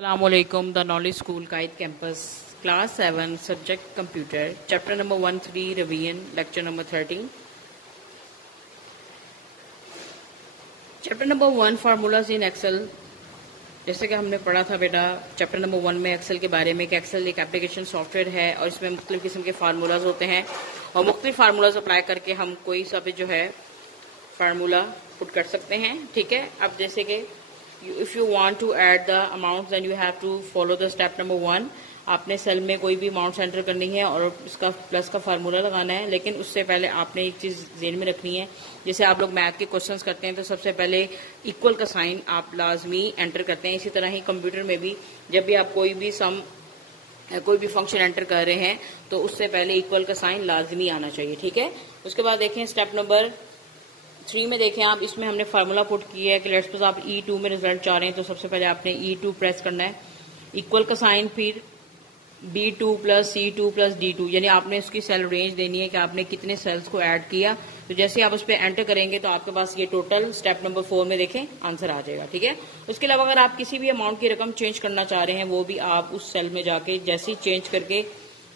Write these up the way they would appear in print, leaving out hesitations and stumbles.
Assalamualaikum, the Knowledge School, Kite Campus, Class 7, Subject Computer, Chapter number 13, Revision, Lecture number 13. Chapter number 1, Formulas in Excel. जैसे कि हमने पढ़ा था बेटा chapter number 1 में एक्सेल के बारे में कि एक्सेल एक एप्लीकेशन सॉफ्टवेयर है और इसमें मुख्तलिफ किस्म के फार्मूलाज होते हैं और मुख्तलिफ फार्मूलाज अप्लाई करके हम कोई सा भी जो है फार्मूला पुट कर सकते हैं। ठीक है, अब जैसे कि if you want to add the amount then you have to follow the step number 1। आपने सेल में कोई भी अमाउंट एंटर करनी है और उसका प्लस का फार्मूला लगाना है, लेकिन उससे पहले आपने एक चीज ज़हन में रखनी है। जैसे आप लोग मैथ के क्वेश्चंस करते हैं तो सबसे पहले इक्वल का साइन आप लाजमी एंटर करते हैं। इसी तरह ही कंप्यूटर में भी जब भी आप कोई भी फंक्शन एंटर कर रहे हैं तो उससे पहले इक्वल का साइन लाजमी आना चाहिए। ठीक है, उसके बाद देखें स्टेप नंबर 3 में देखें आप, इसमें हमने फार्मूला पुट किया है कि लेट्स सपोज आप E2 में रिजल्ट चाह रहे हैं तो सबसे पहले आपने E2 प्रेस करना है, इक्वल का साइन, फिर B2 plus C2 plus D2, यानी आपने उसकी सेल रेंज देनी है कि आपने कितने सेल्स को ऐड किया। तो जैसे आप उस पर एंटर करेंगे तो आपके पास ये टोटल स्टेप नंबर 4 में देखें आंसर आ जाएगा। ठीक है, उसके अलावा अगर आप किसी भी अमाउंट की रकम चेंज करना चाह रहे हैं वो भी आप उस सेल में जाके जैसे ही चेंज करके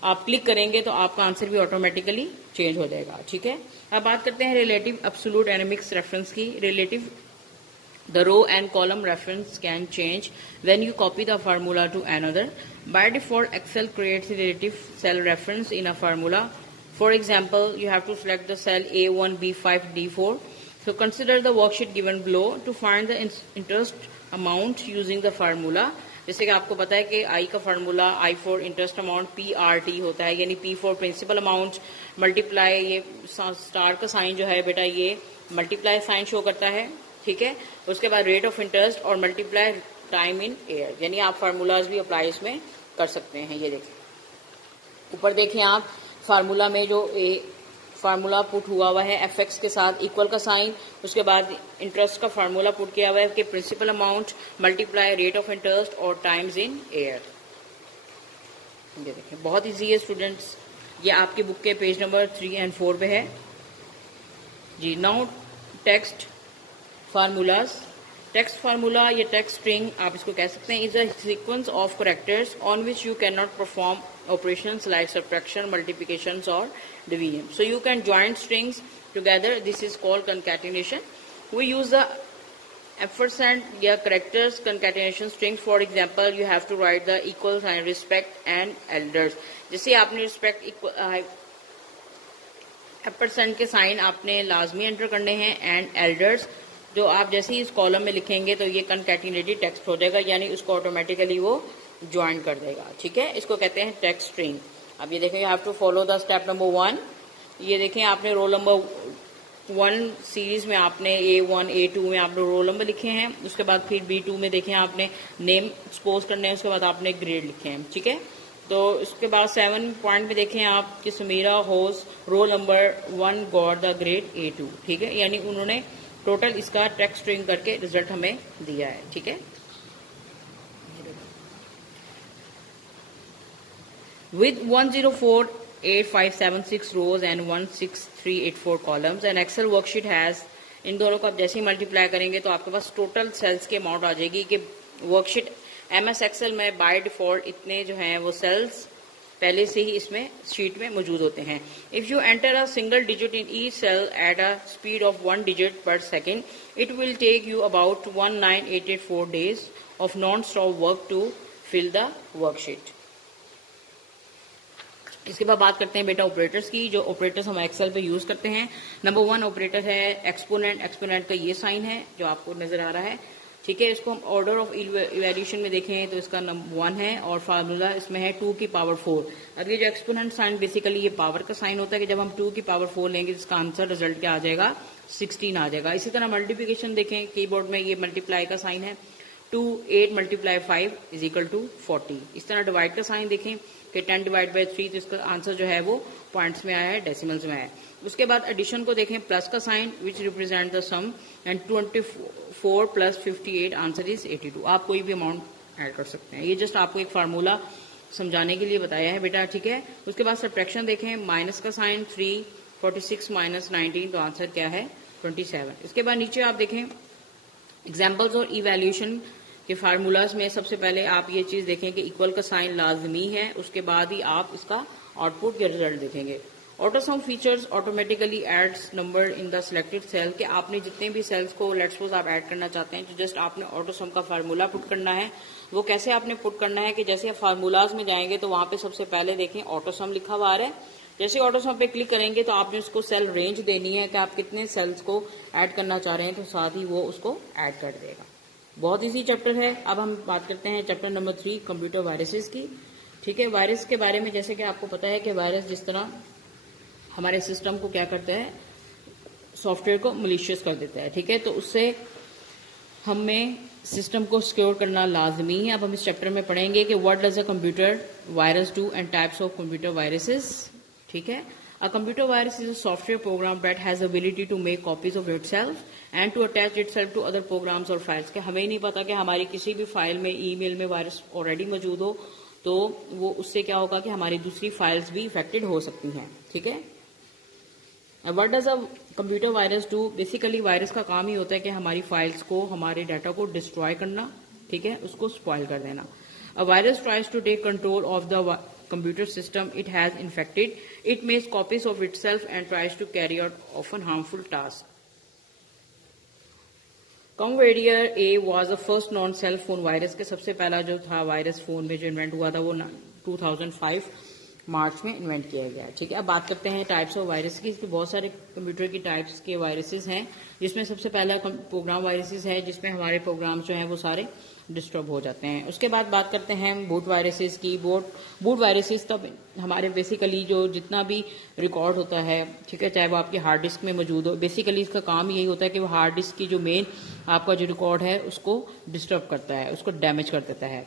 आप क्लिक करेंगे तो आपका आंसर भी ऑटोमेटिकली चेंज हो जाएगा। ठीक है, अब बात करते हैं relative absolute and mix reference की। Relative The row and column reference can change when you copy the formula to another. By default, Excel creates a relative cell reference in a formula. For example, you have to select the cell A1, B5, D4. So consider the worksheet given below to find the interest amount using the formula. जैसे कि आपको पता है कि I का formula I for interest amount PRT होता है, यानी P for principal amount multiply, ये स्टार का साइन जो है बेटा ये मल्टीप्लाई साइन शो करता है। ठीक है, उसके बाद रेट ऑफ इंटरेस्ट और मल्टीप्लाई टाइम इन ईयर, यानी आप फार्मूलाज भी अप्लाई इसमें कर सकते हैं। ये देखें ऊपर देखें आप, फार्मूला में जो फार्मूला पुट हुआ है FX के साथ इक्वल का साइन, उसके बाद इंटरेस्ट का फार्मूला पुट किया हुआ है कि principal amount multiply rate of interest और टाइम्स इन ईयर। ये देखें बहुत इजी है स्टूडेंट्स, ये आपकी बुक के पेज नंबर 3 और 4 पे है G. Now text formulas. Text formula या टेक्स्ट स्ट्रिंग आप इसको कह सकते हैं, is a sequence of characters on which you can not perform operations like subtraction, multiplications or division. So you can join strings together. This is called concatenation. We use the ampersand या characters concatenation strings. For example, you have to write the equal sign, respect and elders. जैसे आपने respect ampersand के sign आपने लाजमी enter करने हैं and elders जो आप जैसे ही इस कॉलम में लिखेंगे तो ये कंकैटिनेटेड टेक्स्ट हो जाएगा, यानी उसको ऑटोमेटिकली वो ज्वाइन कर देगा। ठीक है, इसको कहते हैं टेक्स्ट स्ट्रिंग। अब ये देखें, you have to follow the step number 1। ये देखें आपने रोल नंबर 1 सीरीज में आपने A1 A2 में आपने रोल नंबर लिखे हैं, उसके बाद फिर B2 में देखें आपने नेम एक्सपोज करने हैं, उसके बाद आपने ग्रेड लिखे हैं। ठीक है, तो उसके बाद 7 पॉइंट में देखें आप कि समीरा होस roll number 1 got the grade A2। ठीक है, यानी उन्होंने टोटल इसका टेक्स्ट स्ट्रिंग करके रिजल्ट हमें दिया है। ठीक है, with 1048576 rows and 16384 columns, an Excel worksheet has, इन दोनों को आप जैसे ही मल्टीप्लाई करेंगे तो आपके पास टोटल सेल्स के अमाउंट आ जाएगी कि वर्कशीट MS एक्सेल में बाय डिफॉल्ट इतने जो हैं वो सेल्स पहले से ही इसमें शीट में मौजूद होते हैं। If you enter a single digit in each cell at a speed of 1 digit per second, it will take you about 19884 days of non stop work to fill the worksheet. इसके बाद बात करते हैं बेटा ऑपरेटर्स की, जो operators हम Excel पे यूज करते हैं। नंबर 1 ऑपरेटर है एक्सपोनेंट। एक्सपोनेंट का ये साइन है जो आपको नजर आ रहा है। ठीक है, इसको हम ऑर्डर ऑफ इवैल्यूएशन में देखें तो इसका नंबर 1 है और फार्मूला इसमें है 2 की पावर 4। अब ये जो एक्सपोनेंट साइन बेसिकली ये पावर का साइन होता है कि जब हम 2 की पावर 4 लेंगे इसका आंसर रिजल्ट क्या आ जाएगा, 16 आ जाएगा। इसी तरह मल्टीप्लीकेशन देखें, कीबोर्ड में ये मल्टीप्लाई का साइन है 2, 8 मल्टीप्लाई 5 इज इक्वल टू 40। इस तरह डिवाइड का साइन देखें कि 10 डिवाइड बाई 3, तो इसका आंसर जो है वो पॉइंट्स में आया है, डेसिमल्स में आया है। उसके बाद एडिशन को देखें, प्लस का sign which represent the sum and 24 plus 58 answer is 82। आप कोई भी अमाउंट ऐड कर सकते हैं, ये जस्ट आपको एक फार्मूला समझाने के लिए बताया है बेटा। ठीक है, उसके बाद सब्ट्रैक्शन देखें, माइनस का साइन 3, 46 माइनस 19, तो आंसर क्या है 27। इसके बाद नीचे आप देखें एग्जाम्पल्स और इवैल्यूएशन कि फार्मूलाज में सबसे पहले आप ये चीज देखें कि इक्वल का साइन लाजमी है, उसके बाद ही आप इसका आउटपुट के रिजल्ट देखेंगे। Autosum features automatically adds number in the selected cell, कि आपने जितने भी सेल्स को लेट्स सपोज आप ऐड करना चाहते हैं, तो जस्ट आपने ऑटोसम का फार्मूला पुट करना है। वो कैसे आपने पुट करना है कि जैसे आप फार्मूलाज में जाएंगे तो वहां पे सबसे पहले देखें ऑटोसम लिखा हुआ आ रहा है। जैसे ऑटोसम पे क्लिक करेंगे तो आपने उसको सेल रेंज देनी है कि आप कितने सेल्स को ऐड करना चाह रहे हैं, तो साथ ही वो उसको ऐड कर देगा। बहुत इजी चैप्टर है। अब हम बात करते हैं चैप्टर नंबर 3 कंप्यूटर वायरसेस की। ठीक है, वायरस के बारे में जैसे कि आपको पता है कि वायरस जिस तरह हमारे सिस्टम को क्या करता है, सॉफ्टवेयर को मलिशियस कर देता है। ठीक है, तो उससे हमें सिस्टम को सिक्योर करना लाजमी है। अब हम इस चैप्टर में पढ़ेंगे कि what does a computer virus do and types of computer viruses. ठीक है, a computer virus is a software program that has ability to make copies of itself and to attach itself to other programs और files. के हमें नहीं पता कि हमारी किसी भी फाइल में, ईमेल में वायरस ऑलरेडी मौजूद हो, तो वो उससे क्या होगा कि हमारी दूसरी फाइल्स भी इफेक्टेड हो सकती हैं। ठीक है, what does a computer virus do, basically virus का काम ही होता है कि हमारी फाइल्स को, हमारे डाटा को डिस्ट्रॉय करना, ठीक है, उसको स्पॉइल कर देना। A virus tries to take control of the computer system it has infected. It makes copies of itself and tries to carry out often harmful tasks. Convair A was the first known cell phone virus के सबसे पहला जो था virus phone में जो invent हुआ था वो 2005 मार्च में इन्वेंट किया गया। ठीक है, अब बात करते हैं टाइप्स ऑफ वायरस की। इसके बहुत सारे कंप्यूटर की टाइप्स के वायरसेस हैं, जिसमें सबसे पहला प्रोग्राम वायरसेस है, जिसमें हमारे प्रोग्राम जो हैं वो सारे डिस्टर्ब हो जाते हैं। उसके बाद बात करते हैं बूट वायरसेस की। बूट वायरसेस तब हमारे बेसिकली जो जितना भी रिकॉर्ड होता है, ठीक है, चाहे वो आपके हार्ड डिस्क में मौजूद हो, बेसिकली इसका काम यही होता है कि वो हार्ड डिस्क की जो मेन आपका जो रिकॉर्ड है उसको डिस्टर्ब करता है, उसको डैमेज कर देता है।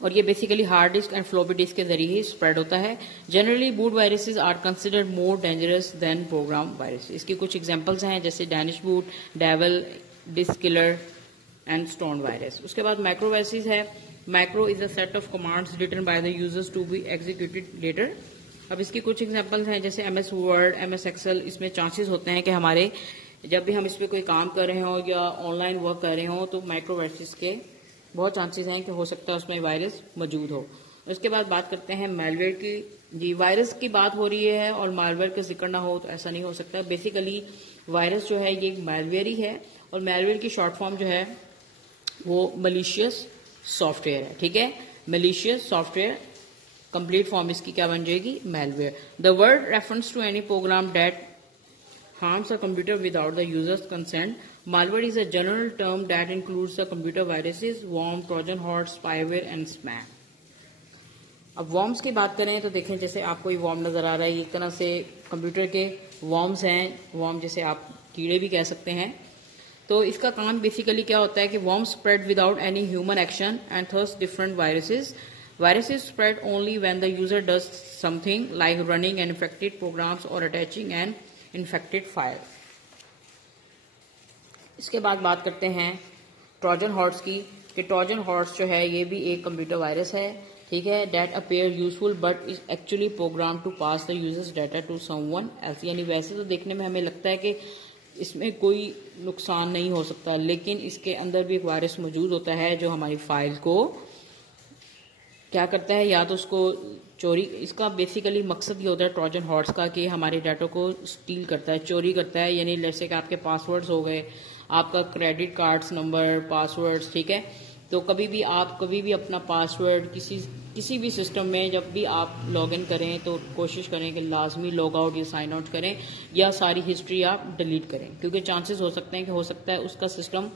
और ये basically hard disk and floppy disk के जरिए ही स्प्रेड होता है। Generally boot viruses are considered more dangerous than program virus. इसकी कुछ एग्जांपल्स हैं, जैसे Danish boot, devil, disk killer and stone virus. उसके बाद मैक्रो वायरसेस है। Macro is a set of commands written by the users to be executed later. अब इसकी कुछ एग्जांपल्स हैं, जैसे MS वर्ड, MS एक्सेल। इसमें चांसेस होते हैं कि हमारे जब भी हम इस पर कोई काम कर रहे हो या ऑनलाइन वर्क कर रहे हो, तो मैक्रो वायरसेस के बहुत चांसेस हैं कि हो सकता है उसमें वायरस मौजूद हो। उसके बाद बात करते हैं मैलवेयर की। जी, वायरस की बात हो रही है और मैलवेयर का जिक्र ना हो तो ऐसा नहीं हो सकता। बेसिकली वायरस जो है ये मैलवेयर ही है, और मैलवेयर की शॉर्ट फॉर्म जो है वो मलिशियस सॉफ्टवेयर है। ठीक है, मलिशियस सॉफ्टवेयर, कंप्लीट फॉर्म इसकी क्या बन जाएगी, malware. The word reference to any program that harms a computer without the user's consent. Malware is a general term that includes the computer viruses, worm, Trojan horse, spyware and spam. अब worms की बात करें तो देखें, जैसे आपको ये worm नजर आ रहा है, एक तरह से कंप्यूटर के worms हैं। worm जैसे आप कीड़े भी कह सकते हैं। तो इसका काम बेसिकली क्या होता है कि worms spread without any human action and thus different viruses. Viruses spread only when the user does something like running an infected programs or attaching an infected file. इसके बाद बात करते हैं ट्रोजन हॉर्स की, कि ट्रोजन हॉर्स जो है ये भी एक कंप्यूटर वायरस है। ठीक है, that appear useful but is actually program to pass the users data to someone else. यानी वैसे तो देखने में हमें लगता है कि इसमें कोई नुकसान नहीं हो सकता, लेकिन इसके अंदर भी एक वायरस मौजूद होता है जो हमारी फाइल को क्या करता है, या तो उसको चोरी, इसका बेसिकली मकसद ये होता है ट्रोजन हॉर्स का कि हमारे डाटा को स्टील करता है, चोरी करता है। यानी जैसे कि आपके पासवर्ड्स हो गए, आपका क्रेडिट कार्ड्स नंबर, पासवर्ड्स, ठीक है, तो कभी भी अपना पासवर्ड किसी भी सिस्टम में जब भी आप लॉग इन करें तो कोशिश करें कि लाजमी लॉग आउट या साइन आउट करें, या सारी हिस्ट्री आप डिलीट करें, क्योंकि चांसेस हो सकते हैं कि हो सकता है उसका सिस्टम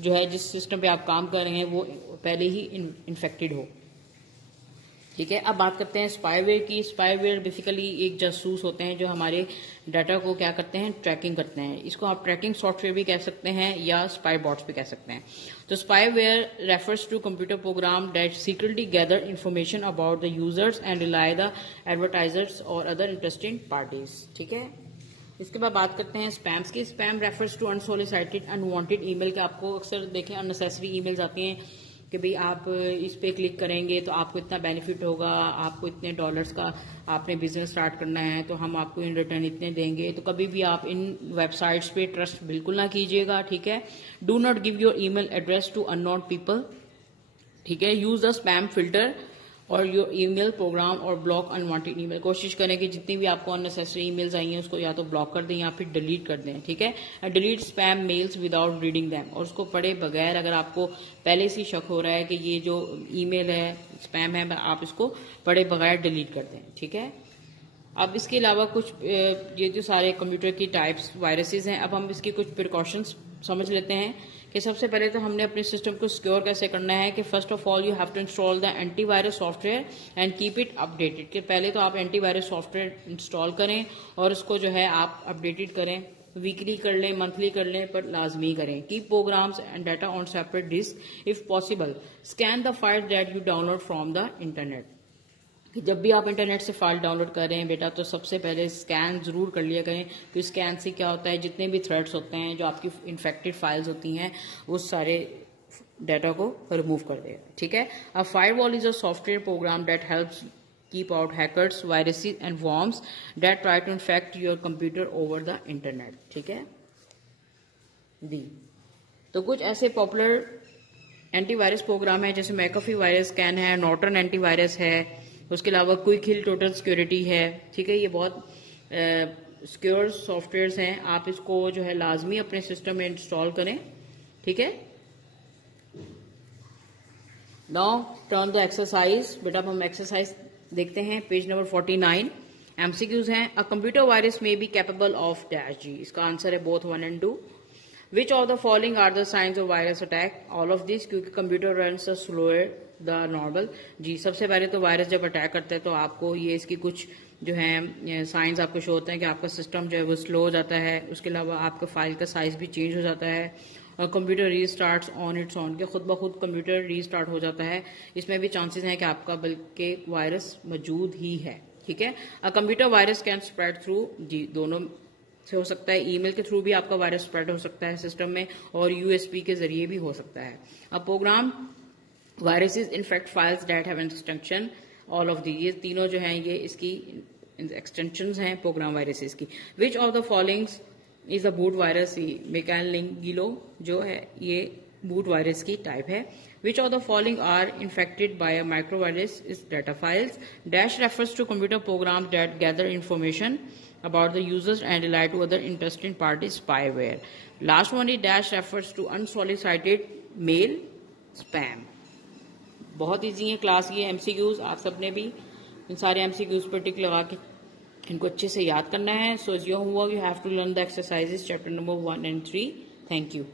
जो है, जिस सिस्टम पे आप काम कर रहे हैं, वो पहले ही इन्फेक्टेड हो। ठीक है, अब बात करते हैं स्पाईवेयर की। स्पाईवेयर बेसिकली एक जासूस होते हैं जो हमारे डाटा को क्या करते हैं, ट्रैकिंग करते हैं। इसको आप ट्रैकिंग सॉफ्टवेयर भी कह सकते हैं या स्पाई बॉट्स भी कह सकते हैं। तो spyware refers to computer program that secretly gather information about the users and relay the advertisers और अदर इंटरेस्टेड पार्टीज। ठीक है, इसके बाद बात करते हैं स्पैम्स की। Spam refers to unsolicited unwanted email के। आपको अक्सर देखें अननेसेसरी ईमेल्स आती हैं कि भाई आप इस पे क्लिक करेंगे तो आपको इतना बेनिफिट होगा, आपको इतने डॉलर्स का आपने बिजनेस स्टार्ट करना है तो हम आपको इन रिटर्न इतने देंगे। तो कभी भी आप इन वेबसाइट्स पे ट्रस्ट बिल्कुल ना कीजिएगा, ठीक है। Do not give your email address to unknown people, ठीक है। यूज द स्पैम फिल्टर और योर ईमेल प्रोग्राम और ब्लॉक अनवांटेड ईमेल। कोशिश करें कि जितनी भी आपको अननेसेसरी ईमेल्स आई हैं उसको या तो ब्लॉक कर दें या फिर डिलीट कर दें, ठीक है। Delete spam mails without reading them, और उसको पढ़े बगैर, अगर आपको पहले से शक हो रहा है कि ये जो ईमेल है स्पैम है, आप इसको पढ़े बगैर डिलीट कर दें, ठीक है। अब इसके अलावा कुछ ये जो सारे कंप्यूटर की टाइप्स वायरसेस हैं, अब हम इसके कुछ प्रिकॉशंस समझ लेते हैं कि सबसे पहले तो हमने अपने सिस्टम को सिक्योर कैसे करना है कि first of all you have to install the antivirus software and keep it updated. कि पहले तो आप एंटीवायरस सॉफ्टवेयर इंस्टॉल करें और उसको जो है आप अपडेटेड करें, वीकली कर लें, मंथली कर लें, पर लाजमी करें। Keep programs and data on separate disk if possible. Scan the file that you download from the internet. कि जब भी आप इंटरनेट से फाइल डाउनलोड कर रहे हैं बेटा, तो सबसे पहले स्कैन जरूर कर लिया करें। तो स्कैन से क्या होता है, जितने भी थ्रेड्स होते हैं, जो आपकी इन्फेक्टेड फाइल्स होती हैं, उस सारे डाटा को रिमूव कर देगा, ठीक है। A firewall is a software program that helps keep out hackers, viruses and worms that try to infect your computer over the internet, ठीक है। दी तो कुछ ऐसे पॉपुलर एंटीवायरस प्रोग्राम है जैसे मैकअफी वायरस स्कैन है, नॉर्टन एंटीवायरस है, उसके अलावा क्विक हिल टोटल सिक्योरिटी है, ठीक है। ये बहुत सिक्योर सॉफ्टवेयर्स हैं, आप इसको जो है लाजमी अपने सिस्टम में इंस्टॉल करें, ठीक है। Now turn the exercise. बेटा अब हम एक्सरसाइज देखते हैं, पेज नंबर 49। एमसीक्यूज हैं। अ कंप्यूटर वायरस में बी कैपेबल ऑफ डैश जी। इसका आंसर है both 1 and 2। Which of the following are the science of virus attack? All of this, क्योंकि computer runs slower the normal. जी सबसे पहले तो वायरस जब अटैक करता है तो आपको ये इसकी कुछ जो है साइंस आपको शो होते हैं कि आपका सिस्टम जो है वो स्लो हो जाता है। उसके अलावा आपका फाइल का साइज भी चेंज हो जाता है और कंप्यूटर रीस्टार्ट्स ऑन इट्स ऑन, के खुद ब खुद कंप्यूटर रीस्टार्ट हो जाता है। इसमें भी चांसेस हैं कि आपका बल्कि वायरस मौजूद ही है, ठीक है। A computer virus can spread through, जी दोनों से हो सकता है। ईमेल के थ्रू भी आपका वायरस स्प्रेड हो सकता है सिस्टम में, और यूएसबी के जरिए भी हो सकता है। A program viruses infect files that have extension, all of the, ये तीनों जो हैं ये इसकी एक्सटेंशंस हैं प्रोग्राम वायरसेस की। Which of the followings is a boot virus? मेकानिंगिलो जो है ये बूट वायरस की टाइप है। Which of the following are infected by a microvirus is data files. Dash refers to computer program that gather information about the users and rely to other interested parties spyware. Last one is dash refers to unsolicited mail spam. बहुत easy है class ये MCQs, आप सबने भी इन सारे MCQs पर टिक लगा के इनको अच्छे से याद करना है। So your homework, you have to learn the exercises chapter number 1 and 3. Thank you.